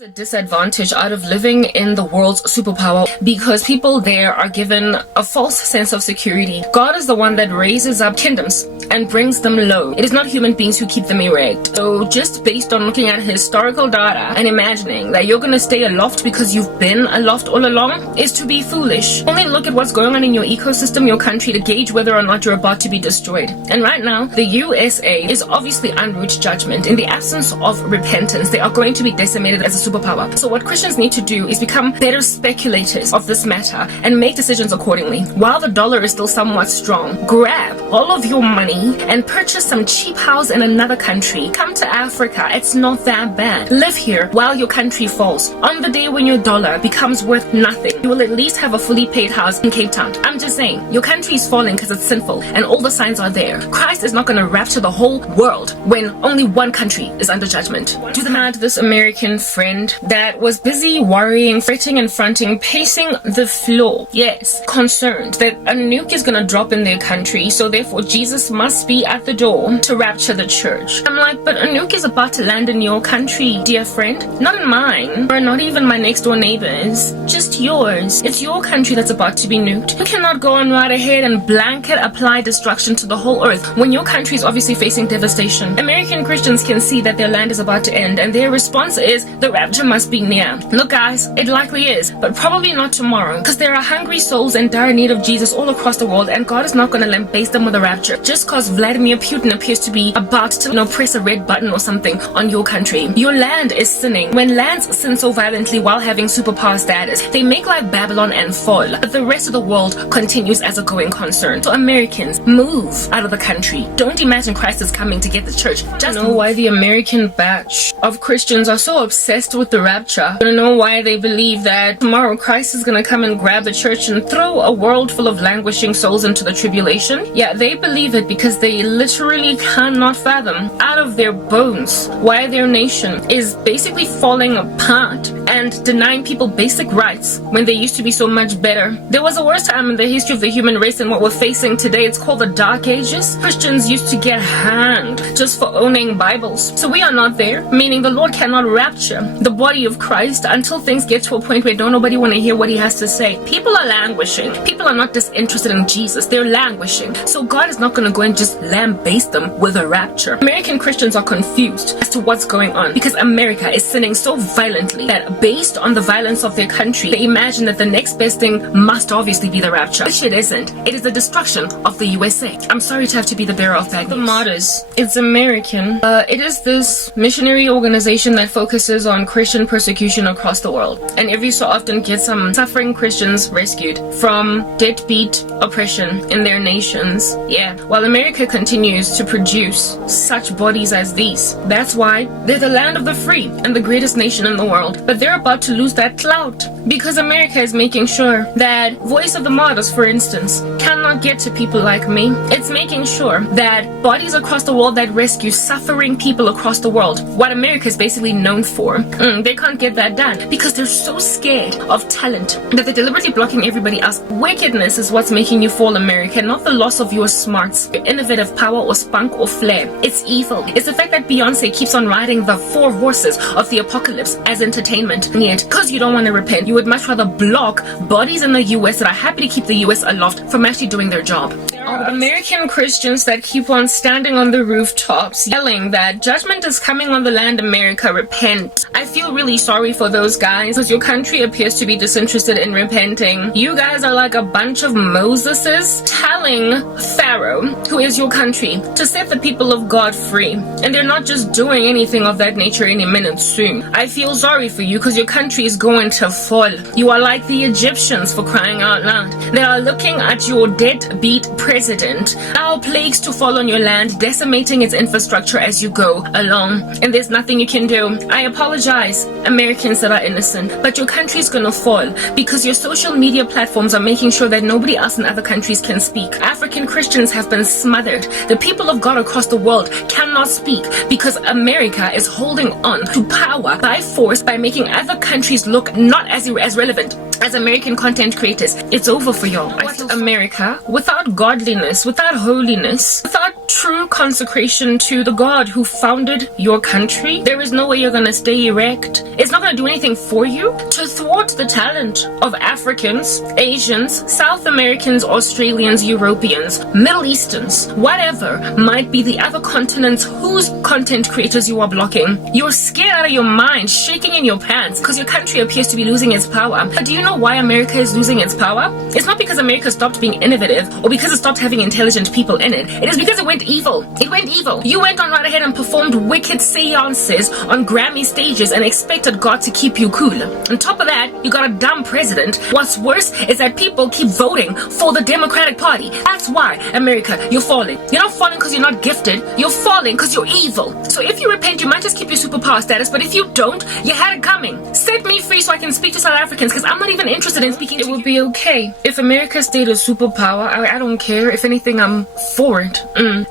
A disadvantage out of living in the world's superpower because people there are given a false sense of security. God is the one that raises up kingdoms and brings them low. It is not human beings who keep them erect. So just based on looking at historical data and imagining that you're going to stay aloft because you've been aloft all along is to be foolish. Only look at what's going on in your ecosystem, your country, to gauge whether or not you're about to be destroyed. And right now, the USA is obviously en route to judgment. In the absence of repentance, they are going to be decimated as a superpower. So what Christians need to do is become better speculators of this matter and make decisions accordingly. While the dollar is still somewhat strong, grab all of your money and purchase some cheap house in another country. Come to Africa. It's not that bad. Live here while your country falls. On the day when your dollar becomes worth nothing, you will at least have a fully paid house in Cape Town. I'm just saying, your country is falling because it's sinful and all the signs are there. Christ is not going to rapture the whole world when only one country is under judgment. Do the had this American friend that was busy worrying, fretting and fronting, pacing the floor. Yes, concerned that a nuke is going to drop in their country, so therefore Jesus must be at the door to rapture the church. I'm like, but a nuke is about to land in your country, dear friend. Not in mine, or not even my next door neighbors. Just yours. It's your country that's about to be nuked. You cannot go on right ahead and blanket apply destruction to the whole earth when your country is obviously facing devastation. American Christians can see that their land is about to end, and their response is the rapture must be near. Look guys, it likely is, but probably not tomorrow, because there are hungry souls in dire need of Jesus all across the world, and God is not going to lambaste them with a rapture just because Vladimir Putin appears to be about to press a red button or something on your country. Your land is sinning. When lands sin so violently while having superpower status, they make like Babylon and fall, but the rest of the world continues as a going concern. So Americans, move out of the country. Don't imagine Christ is coming to get the church. Just know why the American batch of Christians are so obsessed with the rapture. I don't know why they believe that tomorrow Christ is going to come and grab the church and throw a world full of languishing souls into the tribulation. Yeah, they believe it because they literally cannot fathom out of their bones why their nation is basically falling apart and denying people basic rights when they used to be so much better. There was a worse time in the history of the human race than what we're facing today. It's called the Dark Ages. Christians used to get hanged just for owning Bibles. So we are not there, meaning the Lord cannot rapture the body of Christ until things get to a point where don't nobody want to hear what he has to say. People are languishing. People are not disinterested in Jesus. They're languishing. So God is not going to go and just lambaste them with a rapture. American Christians are confused as to what's going on because America is sinning so violently that based on the violence of their country, they imagine that the next best thing must obviously be the rapture, which it isn't. It is the destruction of the USA. I'm sorry to have to be the bearer of bad news. The Martyrs. It's American. It is this missionary organization that focuses on Christian persecution across the world, and every so often gets some suffering Christians rescued from deadbeat oppression in their nations. Yeah, while America continues to produce such bodies as these. That's why they're the land of the free and the greatest nation in the world. But they're about to lose that clout because America is making sure that Voice of the Martyrs, for instance, cannot get to people like me. It's making sure that bodies across the world that rescue suffering people across the world, what America is basically known for, they can't get that done because they're so scared of talent that they're deliberately blocking everybody else. Wickedness is what's making you fall, America, not the loss of your smarts, your innovative power or spunk or flair. It's evil. It's the fact that Beyonce keeps on riding the 4 horses of the apocalypse as entertainment. And yet, because you don't want to repent, you would much rather block bodies in the US that are happy to keep the US aloft from actually doing their job. There are American Christians that keep on standing on the rooftops yelling that judgment is coming on the land, America, repent. I feel really sorry for those guys because your country appears to be disinterested in repenting. You guys are like a bunch of Moseses telling Pharaoh, who is your country, to set the people of God free. And they're not just doing anything of that nature any minute soon. I feel sorry for you because your country is going to fall. You are like the Egyptians, for crying out loud. They are looking at your deadbeat president. Our plagues to fall on your land, decimating its infrastructure as you go along. And there's nothing you can do. I apologize, Americans that are innocent, but your country's gonna fall because your social media platforms are making sure that nobody else in other countries can speak. African Christians have been smothered. The people of God across the world cannot speak because America is holding on to power by force by making other countries look not as relevant as American content creators. It's over for y'all. America, without godliness, without holiness, without true consecration to the God who founded your country, there is no way you're gonna stay erect. It's not gonna do anything for you to thwart the talent of Africans, Asians, South Americans, Australians, Europeans, Middle Easterns, whatever might be the other continents whose content creators you are blocking. You're scared out of your mind, shaking in your pants because your country appears to be losing its power. But do you know why America is losing its power? It's not because America stopped being innovative or because it stopped having intelligent people in it. It is because it went evil. It went evil. You went on right ahead and performed wicked seances on Grammy stages and expected God to keep you cool. On top of that, you got a dumb president. What's worse is that people keep voting for the Democratic Party. That's why, America, you're falling. You're not falling because you're not gifted. You're falling because you're evil. So if you repent, you might just keep your superpower status, but if you don't, you had it coming. Set me free so I can speak to South Africans because I'm not even interested in speaking to you. It would be okay if America stayed a superpower. I don't care. If anything, I'm for it.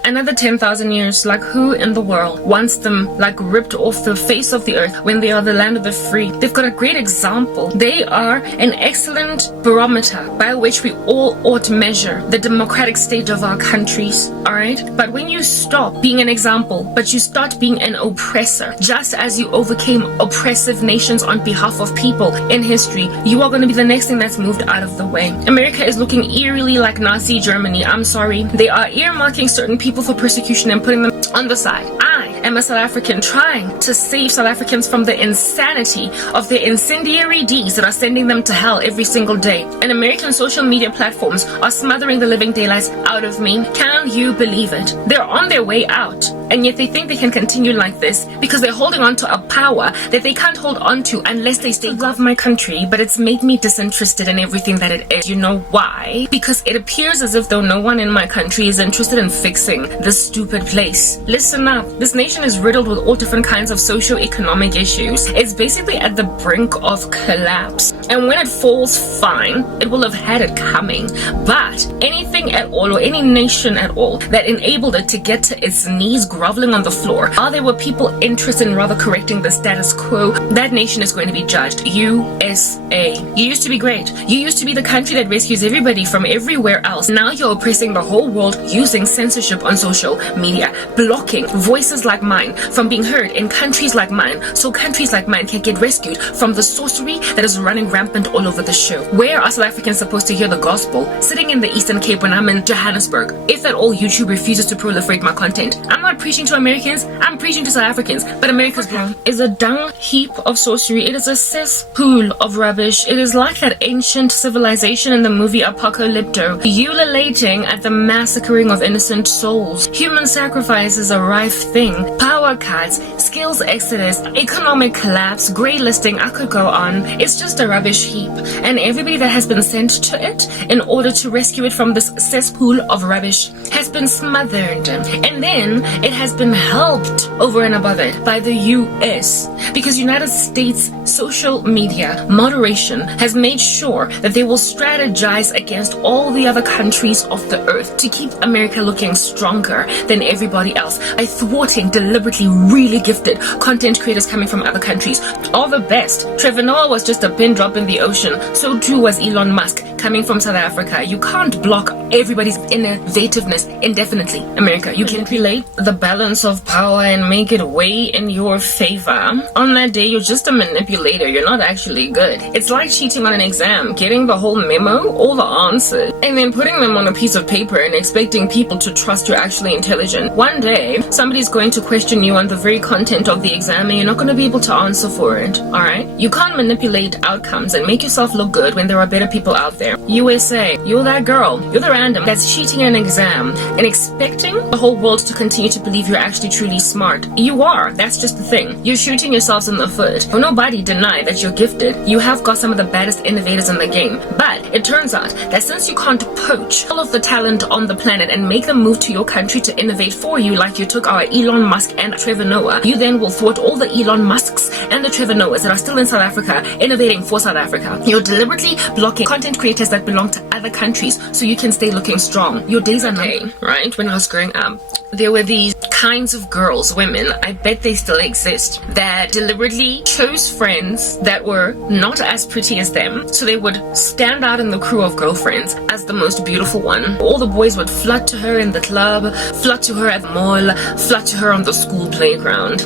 Another 10,000 years, like who in the world wants them like ripped off the face of the earth when they are the land of the free? They've got a great example. They are an excellent barometer by which we all ought to measure the democratic state of our countries, alright? But when you stop being an example, but you start being an oppressor, just as you overcame oppressive nations on behalf of people in history, you are going to be the next thing that's moved out of the way. America is looking eerily like Nazi Germany. I'm sorry. They are earmarking certain people for persecution and putting them on the side. I am a South African trying to save South Africans from the insanity of their incendiary deeds that are sending them to hell every single day. And American social media platforms are smothering the living daylights out of me. Can you believe it? They're on their way out, and yet they think they can continue like this because they're holding on to a power that they can't hold on to unless they stay. Love my country, but it's made me disinterested in everything that it is. You know why? Because it appears as if though no one in my country is interested in fixing this stupid place. Listen up. This nation is riddled with all different kinds of socio-economic issues. It's basically at the brink of collapse. And when it falls, fine, it will have had it coming. But anything at all, or any nation at all, that enabled it to get to its knees groveling on the floor, while there were people interested in rather correcting the status quo, that nation is going to be judged. USA. You used to be great. You used to be the country that rescues everybody from everywhere else. Now you're oppressing the whole world using censorship on social media, blocking voices like mine from being heard in countries like mine, so countries like mine can get rescued from the sorcery that is running rampant all over the show. Where are South Africans supposed to hear the gospel? Sitting in the Eastern Cape when I'm in Johannesburg. If at all YouTube refuses to proliferate my content, I'm not preaching to Americans, I'm preaching to South Africans. But America's wrong. Is a dung heap of sorcery. It is a cesspool of rubbish. It is like that ancient civilization in the movie Apocalypto, ululating at the massacring of innocent souls. Human sacrifice is a rife thing. Power cuts, skills exodus, economic collapse, grey listing, I could go on. It's just a rubbish heap. And everybody that has been sent to it in order to rescue it from this cesspool of rubbish has been smothered. And then it has been helped over and above it by the US. Because United States social media moderation has made sure that they will strategize against all the other countries of the earth to keep America looking stronger than everybody else by thwarting deliberately really gifted content creators coming from other countries. All the best. Trevor Noah was just a pin drop in the ocean. So too was Elon Musk coming from South Africa. You can't block everybody's innovativeness indefinitely, America. You can relate the balance of power and make it weigh in your favor. On that day, you're just a manipulator. You're not actually good. It's like cheating on an exam, getting the whole memo, all the answers, and then putting them on a piece of paper and expecting people to trust you're actually intelligent. One day, somebody's going to question you on the very content of the exam and you're not going to be able to answer for it, alright? You can't manipulate outcomes and make yourself look good when there are better people out there. USA, you're that girl, you're the random that's cheating an exam and expecting the whole world to continue to believe you're actually truly smart. You are, that's just the thing. You're shooting yourselves in the foot. But nobody deny that you're gifted. You have got some of the baddest innovators in the game. But it turns out that since you can't poach all of the talent on the planet and make them move to your country to innovate for you like you took our Elon Musk and Trevor Noah, you then will thwart all the Elon Musks and the Trevor Noahs that are still in South Africa innovating for South Africa. You're deliberately blocking content creators creators that belong to other countries so you can stay looking strong. Your days are numbered. Right? When I was growing up, there were these kinds of girls, women, I bet they still exist, that deliberately chose friends that were not as pretty as them, so they would stand out in the crew of girlfriends as the most beautiful one. All the boys would flood to her in the club, flood to her at the mall, flood to her on the school playground.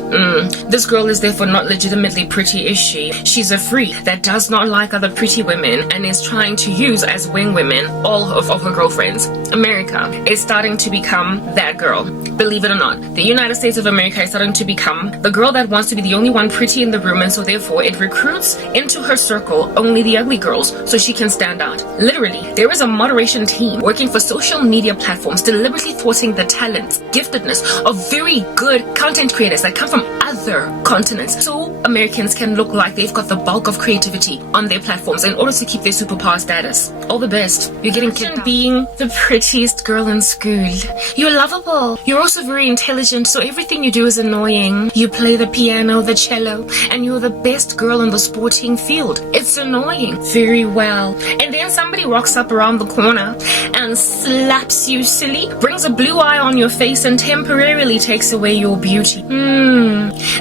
This girl is therefore not legitimately pretty, is she? She's a freak that does not like other pretty women and is trying to use as wing women all of her girlfriends. America is starting to become that girl. Believe it or not, the United States of America is starting to become the girl that wants to be the only one pretty in the room, and so therefore it recruits into her circle only the ugly girls so she can stand out. Literally, there is a moderation team working for social media platforms deliberately thwarting the talents, giftedness of very good content creators that come from other continents so Americans can look like they've got the bulk of creativity on their platforms in order to keep their superpower status. All the best. You're getting kicked out. Being the prettiest girl in school. You're lovable. You're also very intelligent, so everything you do is annoying. You play the piano, the cello, and you're the best girl in the sporting field. It's annoying. Very well. And then somebody walks up around the corner and slaps you silly, brings a blue eye on your face, and temporarily takes away your beauty.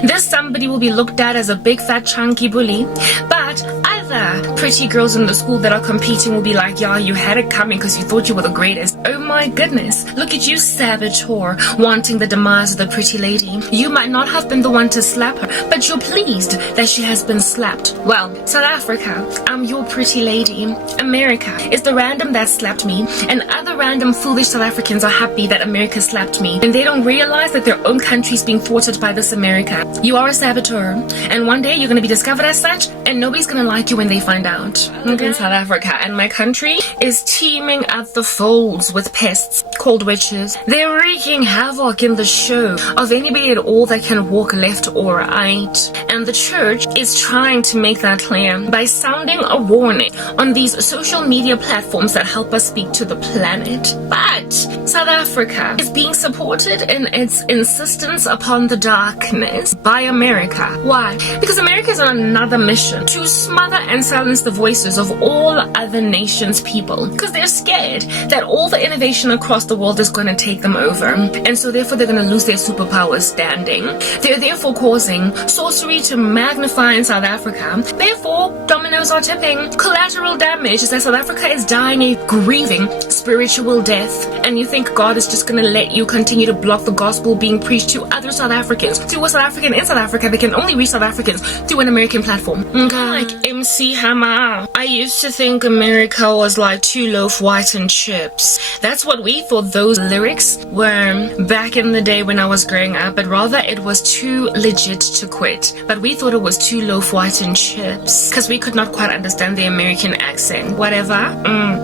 This somebody will be looked at as a big fat chunky bully, but other pretty girls in the school that are competing will be like, yeah, you had it coming because you thought you were the greatest. Oh my goodness, look at you, saboteur, wanting the demise of the pretty lady. You might not have been the one to slap her, but you're pleased that she has been slapped. Well, South Africa, I'm your pretty lady. America is the random that slapped me, and other random foolish South Africans are happy that America slapped me, and they don't realize that their own country's being thwarted by this America. You are a saboteur, and one day you're going to be discovered as such, and nobody's going to like you when they find out. Okay. In South Africa, and my country is teeming at the folds with pests called witches. They're wreaking havoc in the show of anybody at all that can walk left or right, and the church is trying to make that clear by sounding a warning on these social media platforms that help us speak to the planet. But South Africa is being supported in its insistence upon the darkness by America. Why? Because America is on another mission to smother and silence the voices of all other nations' people, because they're scared that all the innovation across the world is going to take them over, and so therefore they're going to lose their superpowers standing. They're therefore causing sorcery to magnify in South Africa. Therefore, dominoes are tipping. Collateral damage is that South Africa is dying a grieving spiritual death, and you think God is just going to let you continue to block the gospel being preached to other South Africans, to a South African in South Africa. They can only reach South Africans through an American platform. Like MC Hammer, I used to think America was like two loaf white and chips. That's what we thought those lyrics were back in the day when I was growing up, but rather it was too legit to quit. But we thought it was too loaf white and chips because we could not quite understand the American accent. Whatever.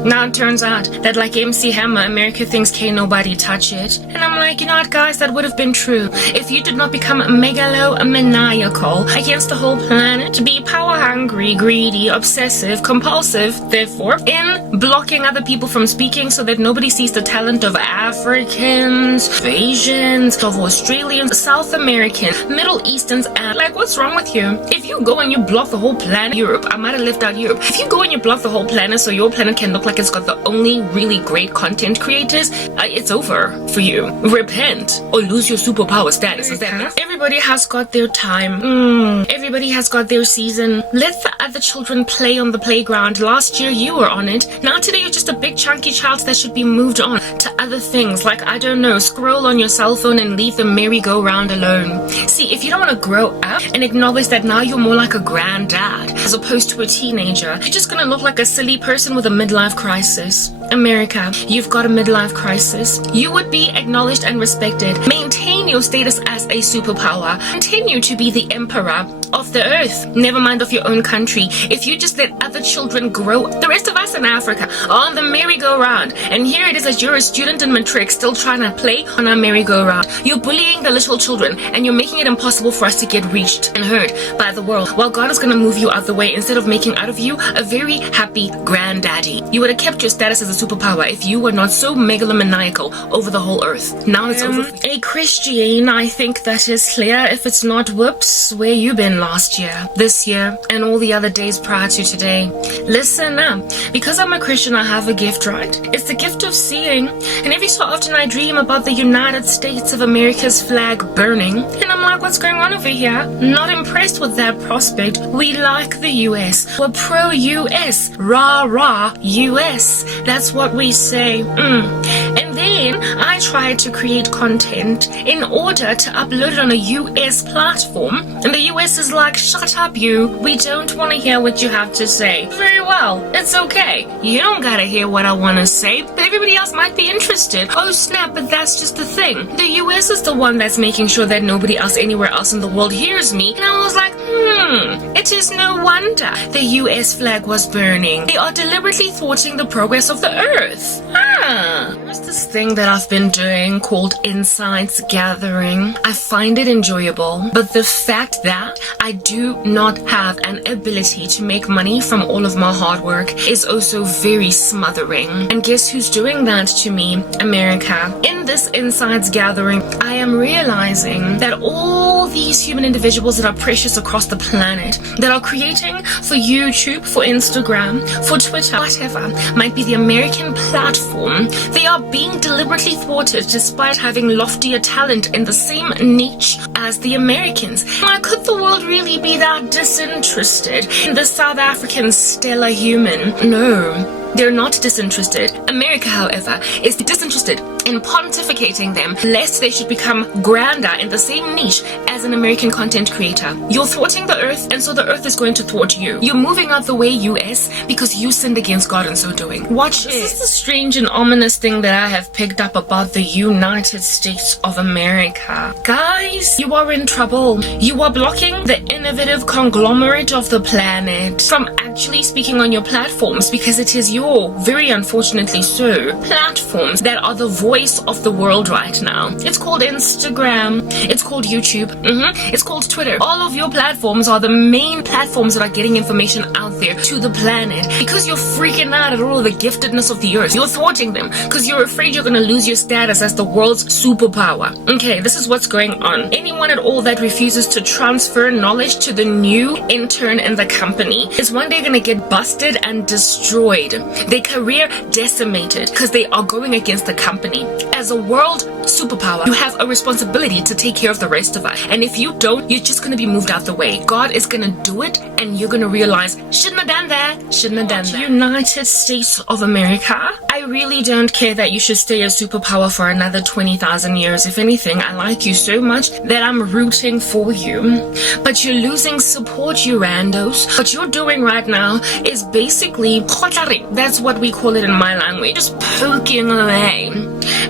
Now it turns out that like MC Hammer, America thinks can't nobody touch it. And I'm like, you know what, guys, that would have been true if you did not become megalomaniacal against the whole planet, be power hungry, greedy, obsessive, compulsive, therefore in blocking other people from speaking so that nobody sees the talent of Africans, of Asians, of Australians, South Americans, Middle Easterns, and like, what's wrong with you? If you go and you block the whole planet, Europe, I might have left out Europe. If you go and you block the whole planet so your planet can look like it's got the only really great content creators, it's over for you. Repent or lose your superpower status. Is that everybody has got their time. Everybody has got their season. Let the other children play on the playground. Last year you were on it. Now today you're just a big chunky child that should be moved on to other things, like, I don't know, scroll on your cell phone and leave the merry-go-round alone. See, if you don't want to grow up and acknowledge that now you're more like a granddad as opposed to a teenager, you're just gonna look like a silly person with a midlife crisis. America, you've got a midlife crisis. You would be acknowledged and respected. Maintain your status as a superpower. Continue to be the emperor of the earth, never mind of your own country. If you just let other children grow, the rest of us in Africa are on the merry-go-round, and here it is that you're a student in matric still trying to play on our merry-go-round. You're bullying the little children, and you're making it impossible for us to get reached and heard by the world, while God is going to move you out the way instead of making out of you a very happy granddaddy. You would have kept your status as a superpower if you were not so megalomaniacal over the whole earth. Now it's over. A Christian Jane, I think that is clear. If it's not, whoops, where you been last year, this year, and all the other days prior to today? Listen up. Because I'm a Christian, I have a gift, right? It's the gift of seeing. And every so often I dream about the United States of America's flag burning. And I'm like, what's going on over here? Not impressed with that prospect. We like the US. We're pro-US. Rah, rah, US. That's what we say. And then I tried to create content in order to upload it on a US platform. And the US is like, shut up, you. We don't want to hear what you have to say. Very well. It's okay. You don't gotta hear what I want to say, but everybody else might be interested. Oh snap, but that's just the thing. The US is the one that's making sure that nobody else anywhere else in the world hears me. And I was like, it is no wonder the US flag was burning. They are deliberately thwarting the progress of the earth. There's this thing that I've been doing called insights gathering. I find it enjoyable, but the fact that I do not have an ability to make money from all of my hard work is also very smothering. And guess who's doing that to me? America. In this insights gathering, I am realizing that all these human individuals that are precious across the planet, that are creating for YouTube, for Instagram, for Twitter, whatever, might be the American platform, they are being deliberately thwarted despite having loftier talent in the same niche as the Americans. Why could the world really be that disinterested in the South African stellar human? No, they're not disinterested. America, however, is disinterested in pontificating them, lest they should become grander in the same niche as an American content creator. You're thwarting the earth, and so the earth is going to thwart you. You're moving out the way, US, because you sinned against God in so doing. Watch this. This is the strange and ominous thing that I have picked up about the United States of America. Guys, you are in trouble. You are blocking the innovative conglomerate of the planet from actually speaking on your platforms, because it is your, very unfortunately so, platforms that are the voice of the world right now. It's called Instagram, it's called YouTube, it's called Twitter. All of your platforms are the main platforms that are getting information out there to the planet. Because you're freaking out at all of the giftedness of the earth, you're thwarting them because you're afraid you're going to lose your status as the world's superpower. Okay, this is what's going on. Anyone at all that refuses to transfer knowledge to the new intern in the company is one day going to get busted and destroyed. Their career decimated because they are going against the company. As a world superpower, you have a responsibility to take care of the rest of us. And if you don't, you're just going to be moved out the way. God is going to do it, and you're going to realize, shouldn't have done that, shouldn't have done that. United States of America, I really don't care that you should stay a superpower for another 20,000 years. If anything, I like you so much that I'm rooting for you. But you're losing support, you randos. What you're doing right now is basically khotlaring. That's what we call it in my language. Just poking away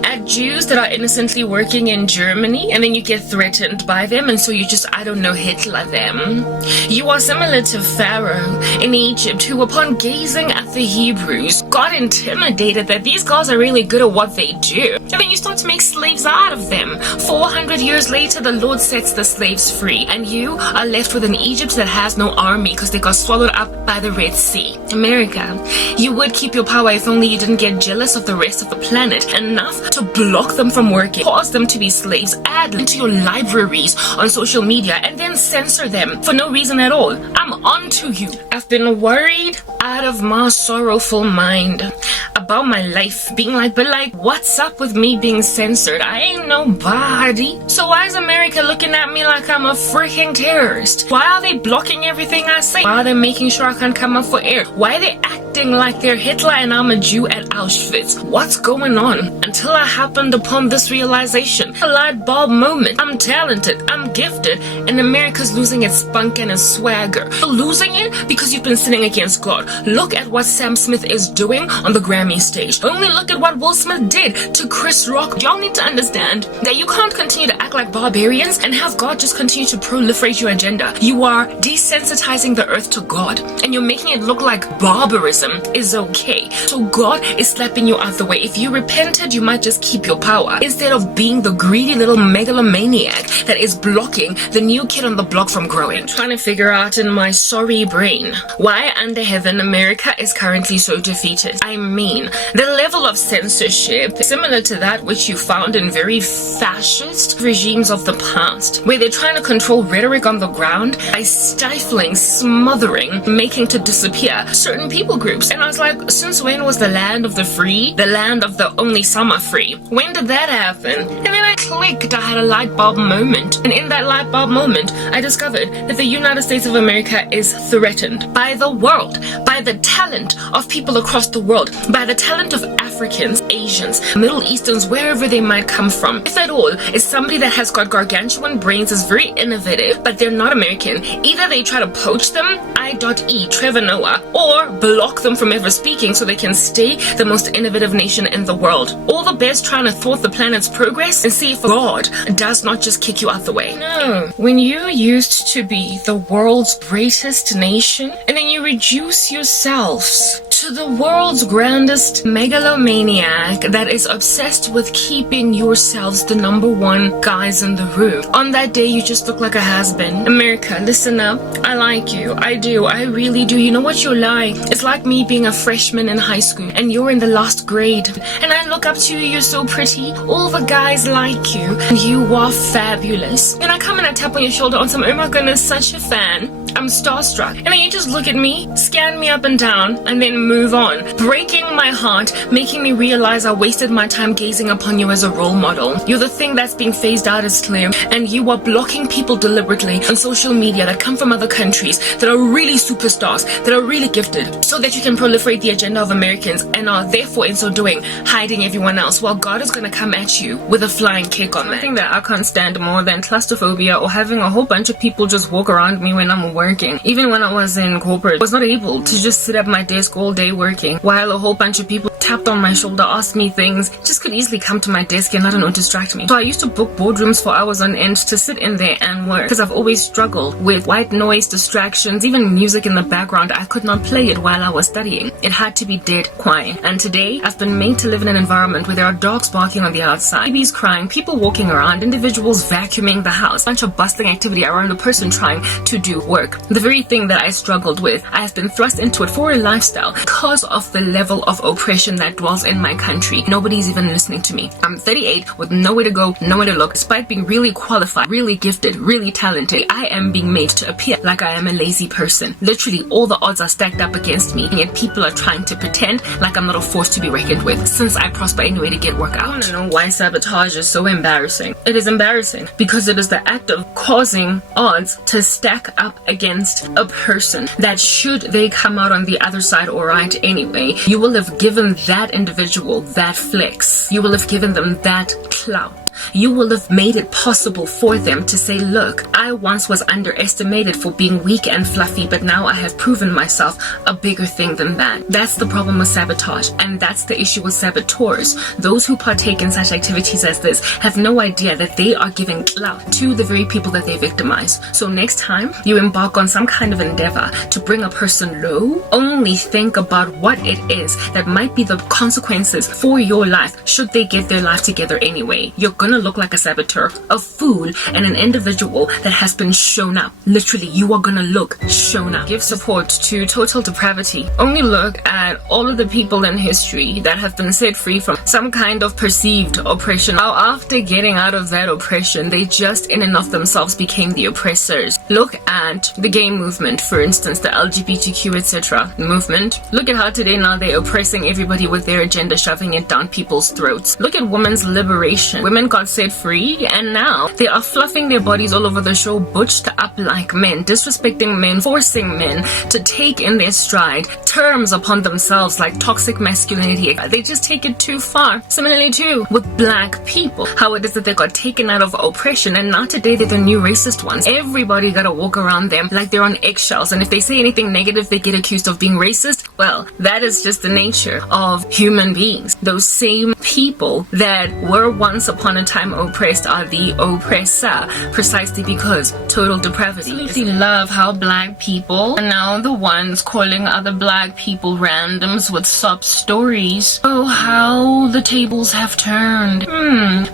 at Jews that are innocently working in Germany, and then you get threatened by them, and so you just, I don't know, Hitler them. You are similar to Pharaoh in Egypt, who upon gazing at the Hebrews got intimidated that these guys are really good at what they do, and then you start to make slaves out of them. 400 years later, the Lord sets the slaves free, and you are left with an Egypt that has no army because they got swallowed up by the Red Sea. America, you would keep your power if only you didn't get jealous of the rest of the planet enough to block them from working, cause them to be slaves, add them to your libraries on social media, and then censor them for no reason at all. I'm on to you. I've been worried out of my sorrowful mind about my life, being like, but like, what's up with me being censored? I ain't nobody. So why is America looking at me like I'm a freaking terrorist? Why are they blocking everything I say? Why are they making sure I can't come up for air? Why are they acting like they're Hitler and I'm a Jew at Auschwitz? What's going on? Until I happened upon this realization, a light bulb moment. I'm talented, I'm gifted, and America's losing its spunk and its swagger. You're losing it because you've been sinning against God. Look at what Sam Smith is doing on the Grammy stage. Only look at what Will Smith did to Chris Rock. Y'all need to understand that you can't continue to act like barbarians and have God just continue to proliferate your agenda. You are desensitizing the earth to God, and you're making it look like barbarism is okay. So God is slapping you out the way. If you repented, you might just keep your power instead of being the greedy little megalomaniac that is blocking the new kid on the block from growing. I'm trying to figure out in my sorry brain why under heaven America is currently so defeated. I mean, the level of censorship similar to that which you found in very fascist regimes of the past, where they're trying to control rhetoric on the ground by stifling, smothering, making to disappear certain people groups. And I was like, since when was the land of the free the land of the only some are free? When did that happen? And then I clicked. I had a light bulb moment, and in that light bulb moment I discovered that the United States of America is threatened by the world, by the talent of people across the world, by the talent of Africans, Asians, Middle Easterns, wherever they might come from. If at all, it's somebody that has got gargantuan brains, is very innovative, but they're not American. Either they try to poach them, I.E. Trevor Noah, or block them from ever speaking so they can stay the most innovative nation in the world. All the best trying to thwart the planet's progress and see if God does not just kick you out the way. No. When you used to be the world's greatest nation, and then you reduce yourselves to the world's grandest megalomaniac that is obsessed with keeping yourselves the number one guys in the room. On that day, you just look like a has-been. America, listen up. I like you. I do. I really do. You know what? You're lying. It's like me being a freshman in high school and you're in the last grade. And I look up to you. You're so pretty. All the guys like you. And you are fabulous. And I come and I tap on your shoulder on some, oh my goodness, such a fan. I'm starstruck. And then you just look at me, scan me up and down, and then move on, breaking my heart, making me realize I wasted my time gazing upon you as a role model. You're the thing that's being phased out as clear, and you are blocking people deliberately on social media that come from other countries that are really superstars, that are really gifted, so that you can proliferate the agenda of Americans and are therefore in so doing hiding everyone else, while God is going to come at you with a flying kick on that. Something that I can't stand more than claustrophobia or having a whole bunch of people just walk around me when I'm working. Even when I was in corporate, I was not able to just sit at my desk all day working while a whole bunch of people tapped on my shoulder, asked me things, just could easily come to my desk and I don't know, distract me. So I used to book boardrooms for hours on end to sit in there and work, because I've always struggled with white noise, distractions, even music in the background. I could not play it while I was studying. It had to be dead quiet. And today I've been made to live in an environment where there are dogs barking on the outside, babies crying, people walking around, individuals vacuuming the house, a bunch of bustling activity around a person trying to do work. The very thing that I struggled with, I have been thrust into it for a lifestyle because of the level of oppression that dwells in my country. Nobody's even listening to me. I'm 38 with nowhere to go, nowhere to look. Despite being really qualified, really gifted, really talented, I am being made to appear like I am a lazy person. Literally, all the odds are stacked up against me, and yet people are trying to pretend like I'm not a force to be reckoned with, since I prosper anyway to get work out. I want to know why sabotage is so embarrassing. It is embarrassing because it is the act of causing odds to stack up against a person that, should they come out on the other side or right anyway, you will have given that individual that flex. You will have given them that clout. You will have made it possible for them to say, look, I once was underestimated for being weak and fluffy, but now I have proven myself a bigger thing than that. That's the problem with sabotage, and that's the issue with saboteurs. Those who partake in such activities as this have no idea that they are giving clout to the very people that they victimize. So next time you embark on some kind of endeavor to bring a person low, only think about what it is that might be the consequences for your life should they get their life together anyway. You're gonna look like a saboteur, a fool, and an individual that has been shown up. Literally, you are gonna look shown up. Give support to total depravity. Only look at all of the people in history that have been set free from some kind of perceived oppression. How after getting out of that oppression, they just in and of themselves became the oppressors. Look at the gay movement, for instance, the LGBTQ etc. movement. Look at how today now they're oppressing everybody with their agenda, shoving it down people's throats. Look at women's liberation. Women got set free, and now they are fluffing their bodies all over the show, butched up like men, disrespecting men, forcing men to take in their stride terms upon themselves like toxic masculinity. They just take it too far. Similarly too with black people, how it is that they got taken out of oppression, and now today they're the new racist ones. Everybody gotta walk around them like they're on eggshells, and if they say anything negative they get accused of being racist. Well, that is just the nature of human beings. Those same people that were once upon a time oppressed are the oppressor, precisely because total depravity. I absolutely love how black people are now the ones calling other black people randoms with sob stories. Oh, how the tables have turned.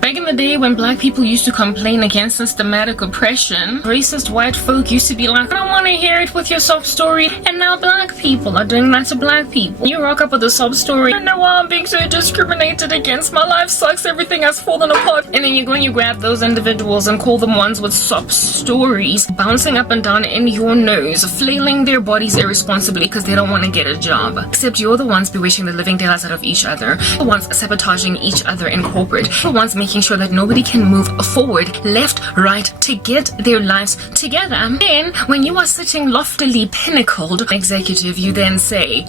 Back in the day when black people used to complain against systematic oppression, racist white folk used to be like, I don't want to hear it with your sob story. And now black people are doing that to black people. You rock up with a sob story. I don't know why I'm being so discriminated against. My life sucks. Everything has fallen apart. And then you go and you grab those individuals and call them ones with sob stories, bouncing up and down in your nose, flailing their bodies irresponsibly because they don't want to get a job. Except you're the ones bewitching the living daylights out of each other, the ones sabotaging each other in corporate, the ones making sure that nobody can move forward, left, right, to get their lives together. Then, when you are sitting loftily pinnacled executive, you then say,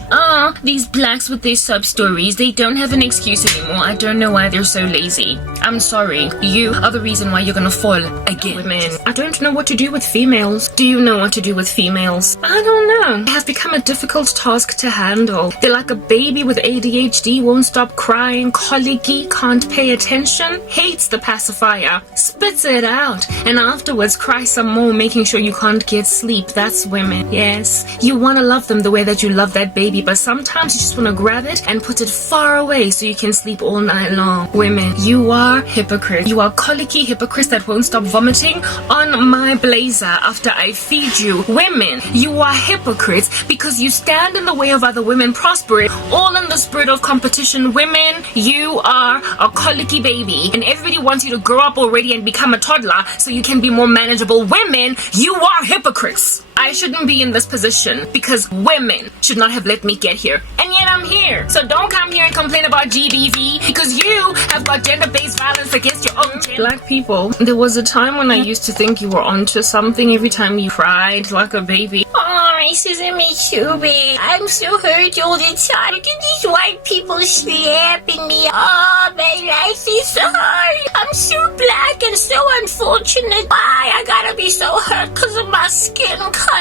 these blacks with their sub-stories, they don't have an excuse anymore. I don't know why they're so lazy. I'm sorry. You are the reason why you're gonna fall again. Women, I don't know what to do with females. Do you know what to do with females? I don't know. They have become a difficult task to handle. They're like a baby with ADHD, won't stop crying, colicky, can't pay attention, hates the pacifier, spits it out, and afterwards cries some more, making sure you can't get sleep. That's women. Yes, you want to love them the way that you love that baby, but sometimes you just want to grab it and put it far away so you can sleep all night long. Women, you are hypocrites. You are colicky hypocrites that won't stop vomiting on my blazer after I feed you. Women, you are hypocrites because you stand in the way of other women prospering, all in the spirit of competition. Women, you are a colicky baby and everybody wants you to grow up already and become a toddler so you can be more manageable. Women, you are hypocrites. I shouldn't be in this position because women should not have let me get here. And yet I'm here. So don't come here and complain about GBV because you have got gender-based violence against your own gender. Black people, there was a time when I used to think you were onto something every time you cried like a baby. Oh, racism is too big. I'm so hurt all the time. Look at these white people slapping me. Oh, my life is so hard. I'm so black and so unfortunate. Why I gotta be so hurt because of my skin color?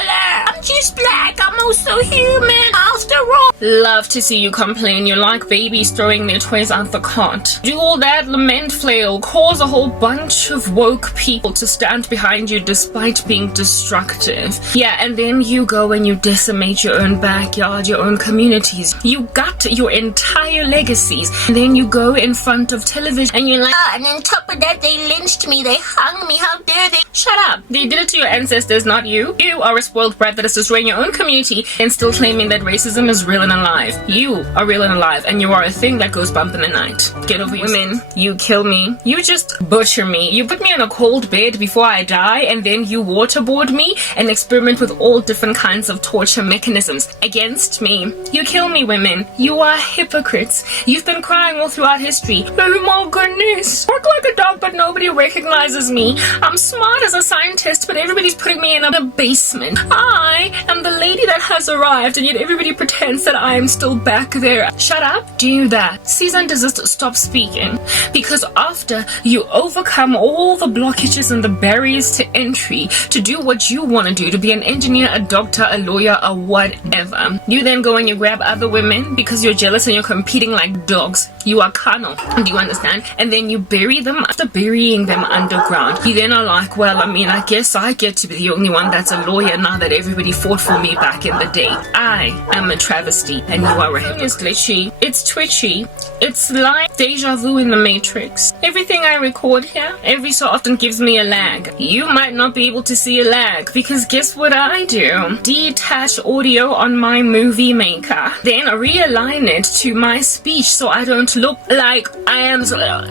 I'm just black. I'm also human after all. Love to see you complain. You're like babies throwing their toys out the cart. Do all that, lament, flail, cause a whole bunch of woke people to stand behind you despite being destructive. Yeah, and then you go and you decimate your own backyard, your own communities. You gut your entire legacies. And then you go in front of television and you're like, and on top of that, they lynched me. They hung me. How dare they? Shut up. They did it to your ancestors, not you. You are a spoiled brat that is destroying your own community and still claiming that racism is real and alive. You are real and alive, and you are a thing that goes bump in the night. Get over yourself. Women, you kill me. You just butcher me. You put me on a cold bed before I die, and then you waterboard me and experiment with all different kinds of torture mechanisms against me. You kill me, women. You are hypocrites. You've been crying all throughout history. Oh my goodness. Work like a dog, but nobody recognizes me. I'm smart as a scientist, but everybody's putting me in a basement. I am the lady that has arrived, and yet everybody pretends that I am still back there. Shut up. Do that. Cease and desist. Stop speaking. Because after you overcome all the blockages and the barriers to entry to do what you want to do, to be an engineer, a doctor, a lawyer, or whatever, you then go and you grab other women because you're jealous and you're competing like dogs. You are carnal. Do you understand? And then you bury them. After burying them underground, you then are like, well, I mean, I guess I get to be the only one that's a lawyer now that everybody fought for me back in the day. I am a travesty and you are a hypocrite. It's glitchy. It's twitchy. It's like deja vu in the Matrix. Everything I record here, every so often gives me a lag. You might not be able to see a lag because guess what I do? Detach audio on my movie maker, then realign it to my speech so I don't look like I am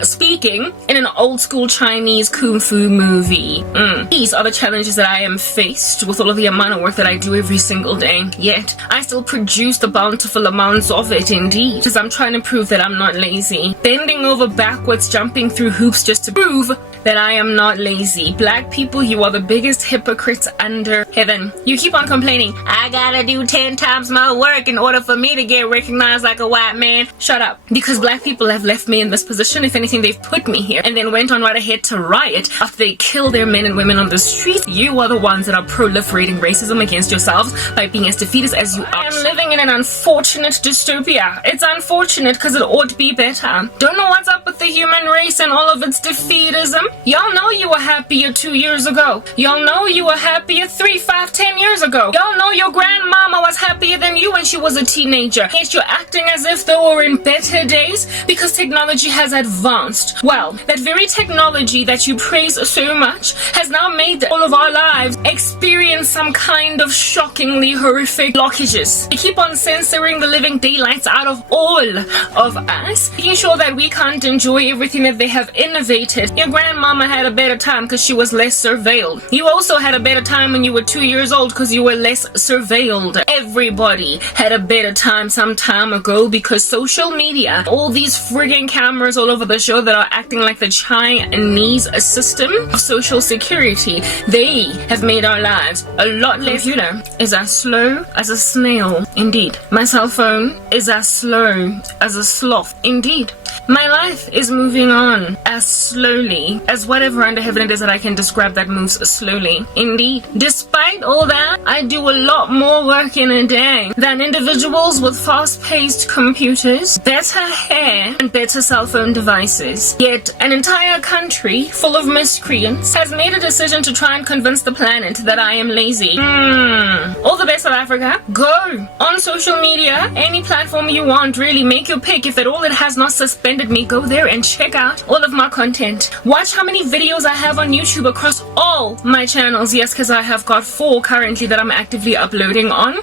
speaking in an old school Chinese kung fu movie. These are the challenges that I am faced with all of the amount of work that I do every single day. Yet, I still produce the bountiful amounts of it indeed, because I'm trying to prove that I'm not lazy. Bending over backwards, jumping through hoops just to prove that I am not lazy. Black people, you are the biggest hypocrites under heaven. You keep on complaining, I gotta do 10 times my work in order for me to get recognized like a white man. Shut up. Because black people have left me in this position. If anything, they've put me here and then went on right ahead to riot after they kill their men and women on the street. You are the ones that are proliferating racism against yourselves by being as defeatist as you are. I am living in an unfortunate dystopia. It's unfortunate because it ought to be better. Don't know what's up with the human race and all of its defeatism. Y'all know you were happier 2 years ago. Y'all know you were happier 3, 5, 10 years ago. Y'all know your grandmama was happier than you when she was a teenager. Yet you're acting as if they were in better days because technology has advanced. Well, that very technology that you praise so much has now made all of our lives experience some kind of shockingly horrific blockages. They keep on censoring the living daylights out of all of us, making sure that we can't enjoy everything that they have innovated. Your grandmama had a better time because she was less surveilled. You also had a better time when you were 2 years old because you were less surveilled. Everybody had a better time some time ago because social media, all these frigging cameras all over the show that are acting like the Chinese system of social security, they have made our lives a lot less. Computer is as slow as a snail, indeed. My cell phone is as slow as a sloth, indeed. My life is moving on as slowly as whatever under heaven it is that I can describe that moves slowly. Indeed. Despite all that, I do a lot more work in a day than individuals with fast-paced computers, better hair, and better cell phone devices. Yet, an entire country full of miscreants has made a decision to try and convince the planet that I am lazy. All the best, South Africa. Go on social media, any platform you want, really make your pick. If at all it has not suspended me, go there and check out all of my content. Watch how many videos I have on YouTube across all my channels. Yes, because I have got 4 currently that I'm actively uploading on.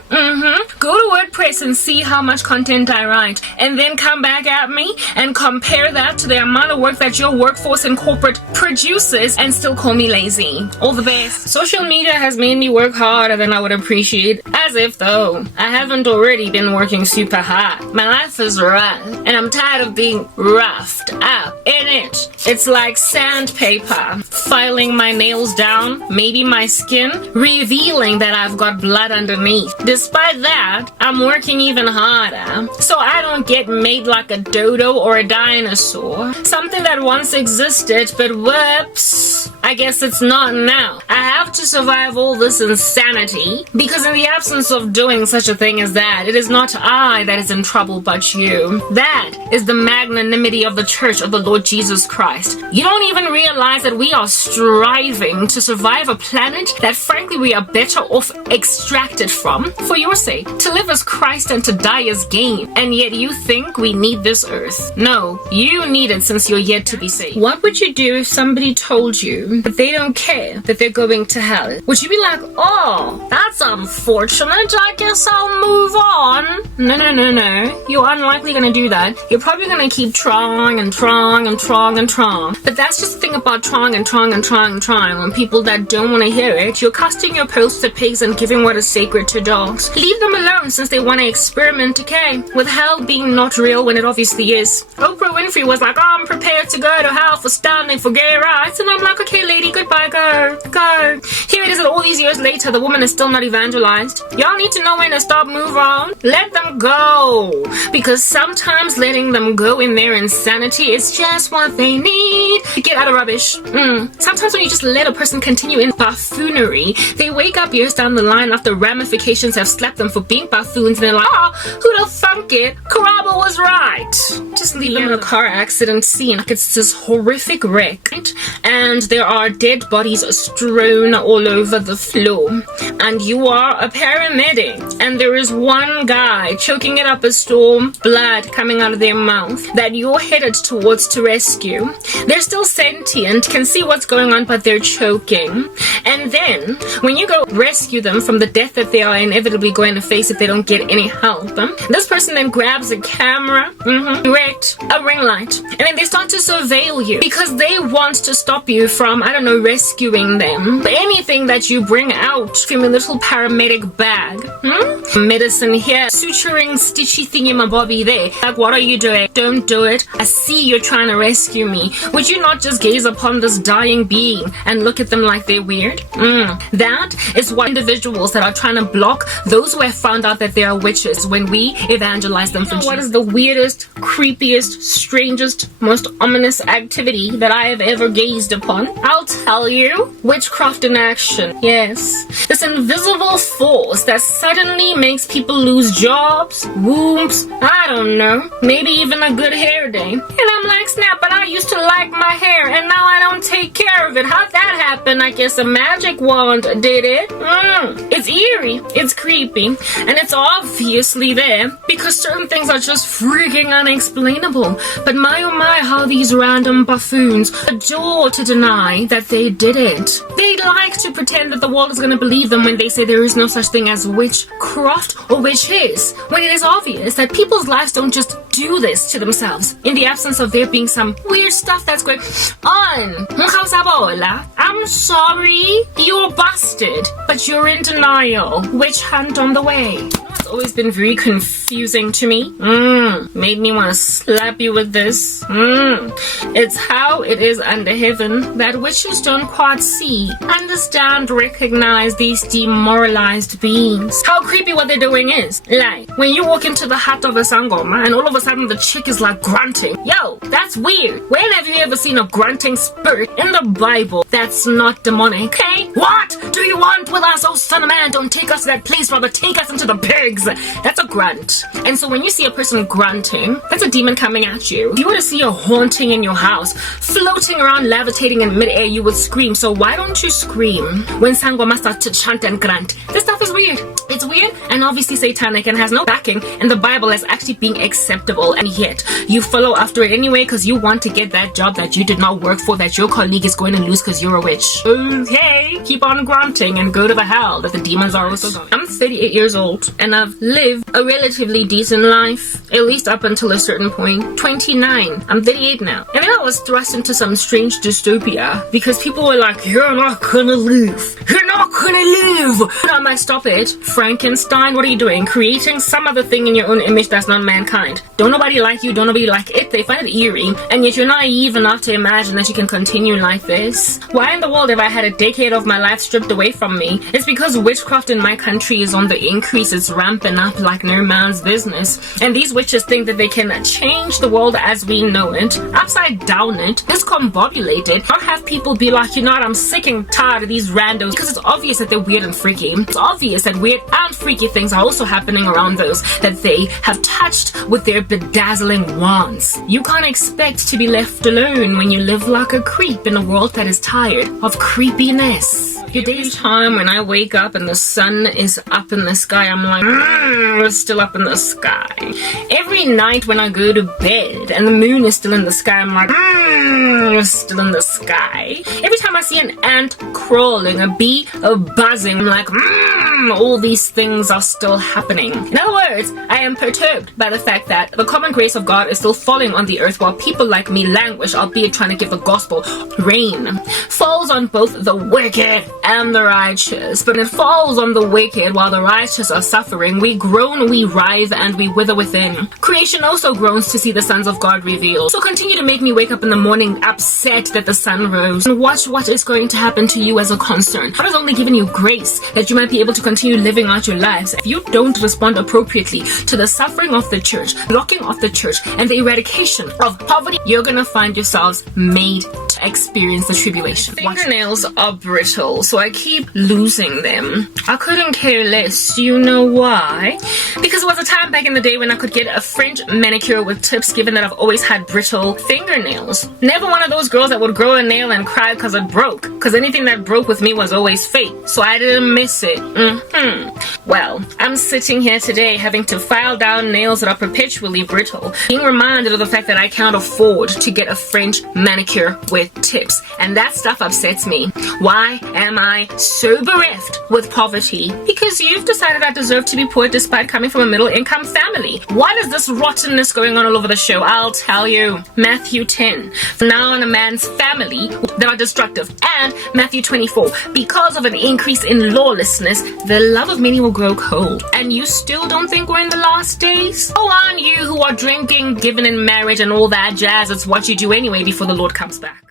Go to WordPress and see how much content I write, and then come back at me and compare that to the amount of work that your workforce and corporate produces and still call me lazy. All the best. Social media has made me work harder than I would appreciate, as if though I haven't already been working super hard. My life is rough, and I'm tired of being roughed up in it. It's like sandpaper, filing my nails down, maybe my skin, revealing that I've got blood underneath. Despite that, I'm working even harder, so I don't get made like a dodo or a dinosaur. Something that once existed, but whoops, I guess it's not now. I have to survive all this insanity, because in the absence of doing such a thing as that, it is not I that is in trouble but you. That is the magnanimity of the Church of the Lord Jesus Christ. You don't even realize that we are striving to survive a planet that frankly we are better off extracted from for your sake. To live as Christ and to die as gain. And yet you think we need this earth. No, you need it since you're yet to be saved. What would you do if somebody told you that they don't care that they're going to hell? Would you be like, oh, that's unfortunate, I guess I'll move on? No. You're unlikely going to do that. You're probably going to keep trying and trying and trying and trying. But that's just the thing about trying and trying and trying and trying. When people that don't want to hear it, you're casting your pearls to pigs and giving what is sacred to dogs. Leave them alone since they want to experiment, okay? With hell being not real when it obviously is. Oprah Winfrey was like, oh, I'm prepared to go to hell for standing for gay rights. And I'm like, okay, lady, goodbye, go. Here it is that all these years later, the woman is still not evangelized. Y'all need to know when to stop, move on. Let them go. Because sometimes letting them go in their insanity is just what they need to get out of rubbish. Sometimes when you just let a person continue in buffoonery, they wake up years down the line after ramifications have slapped them for being buffoons, and they're like, oh, who'd have thunk it? Karaba was right. Just leave them in a car accident scene like it's this horrific wreck, right? And there are dead bodies strewn all over the floor, and you are a paramedic, and there is one guy choking it up a storm, blood coming out of their mouth, that you're headed towards to rescue. They're still sentient, can see what's going on, but they're choking. And then when you go rescue them from the death that they are inevitably going to face if they don't get any help, this person then grabs a camera, erect a ring light, and then they start to surveil you because they want to stop you from, I don't know, rescuing them. But anything that you bring out from your little paramedic bag, medicine here, suturing, stitchy thingy my bobby there, like, what are you doing? Don't do it. I see you're trying to rescue me. Would you not just gaze upon this dying being and look at them like they're weird? That is what individuals that are trying to block those who have found out that they are witches when we evangelize them for Jesus. What is the weirdest, creepiest, strangest, most ominous activity that I have ever gazed upon? I'll tell you. Witchcraft in action. Yes. This invisible force that suddenly makes people lose jobs, wombs, I don't know, maybe even a good hair day. And I'm like, snap, but I used to like my hair and now I don't take care of it. How'd that happen? I guess a magic wand did it. It's eerie, it's creepy, and it's obviously there because certain things are just freaking unexplainable. But my oh my, how these random buffoons adore to deny that they did it. They like to pretend that the world is going to believe them when they say there is no such thing as witchcraft or witches, when it is obvious that people's lives don't just do this to themselves in the absence of there being some weird stuff that's going on. I'm sorry, you're busted, but you're in denial. Witch hunt on the way. It's always been very confusing to me. Made me want to slap you with this. It's how it is under heaven that witches don't quite see, understand, recognize these demoralized beings. How creepy what they're doing is. Like, when you walk into the hut of a sangoma and all of a sudden the chick is like grunting. Yo, that's weird. When have you ever seen a grunting spirit in the Bible that's not demonic? Okay? What do you want with us, oh son of man? Don't take us to that place, rather take us into the pigs. That's a grunt. And so when you see a person grunting, that's a demon coming at you. If you were to see a haunting in your house, floating around, levitating in midair, you would scream. So why don't you scream when sangoma starts to chant and grunt? This stuff is weird. It's weird and obviously satanic and has no backing in the Bible as actually being acceptable, and yet you follow after it anyway because you want to get that job that you did not work for, that your colleague is going to lose because you're a witch. Okay, keep on grunting and go to the hell that the demons are also going. I'm 38 years old and I've lived a relatively decent life, at least up until a certain point. 29. I'm 38 now. And then I was thrust into some strange dystopia because people were like, you're not gonna live. You're not gonna live. And I'm like, stop it. Frankenstein, what are you doing? Creating some other thing in your own image that's not mankind. Don't nobody like you, don't nobody like it. They find it eerie, and yet you're naive enough to imagine that you can continue like this. Why in the world have I had a decade of my life stripped away from me? It's because witchcraft in my country is on the increase. It's ramping up like no man's business. And these witches think that they can change the world as we know it, upside down it, discombobulate it, not have people be like, you know what, I'm sick and tired of these randos, because it's obvious that they're weird and freaky. It's obvious that weird and freaky things are also happening around those that they have touched with their bedazzling wands. You can't expect to be left alone when you live like a creep in a world that is tired of creepiness. Every time when I wake up and the sun is up in the sky, I'm like, it's still up in the sky. Every night when I go to bed and the moon is still in the sky, I'm like, it's still in the sky. Every time I see an ant crawling, a bee buzzing, I'm like, all these things are still happening. In other words, I am perturbed by the fact that the common grace of God is still falling on the earth while people like me languish, albeit trying to give the gospel rain. Falls on both the wicked and the righteous. But it falls on the wicked while the righteous are suffering. We groan, we writhe, and we wither within. Creation also groans to see the sons of God revealed. So continue to make me wake up in the morning upset that the sun rose, and watch what is going to happen to you as a concern. God has only given you grace that you might be able to continue living out your lives. If you don't respond appropriately to the suffering of the church, blocking of the church, and the eradication of poverty, you're gonna find yourselves made to experience the tribulation. Fingernails are brittle, so I keep losing them. I couldn't care less. You know why? Because it was a time back in the day when I could get a French manicure with tips, given that I've always had brittle fingernails. Never one of those girls that would grow a nail and cry because it broke, because anything that broke with me was always fake, so I didn't miss it. Well, I'm sitting here today having to file down nails that are perpetually brittle, being reminded of the fact that I can't afford to get a French manicure with tips, and that stuff upsets me. Why am I so bereft with poverty? Because you've decided I deserve to be poor despite coming from a middle-income family. What is this rottenness going on all over the show? I'll tell you. Matthew 10. For now in a man's family that are destructive. And Matthew 24. Because of an increase in lawlessness, the love of many will grow cold. And you still don't think we're in the last days? Oh, aren't you who are drinking, given in marriage and all that jazz? It's what you do anyway before the Lord comes back.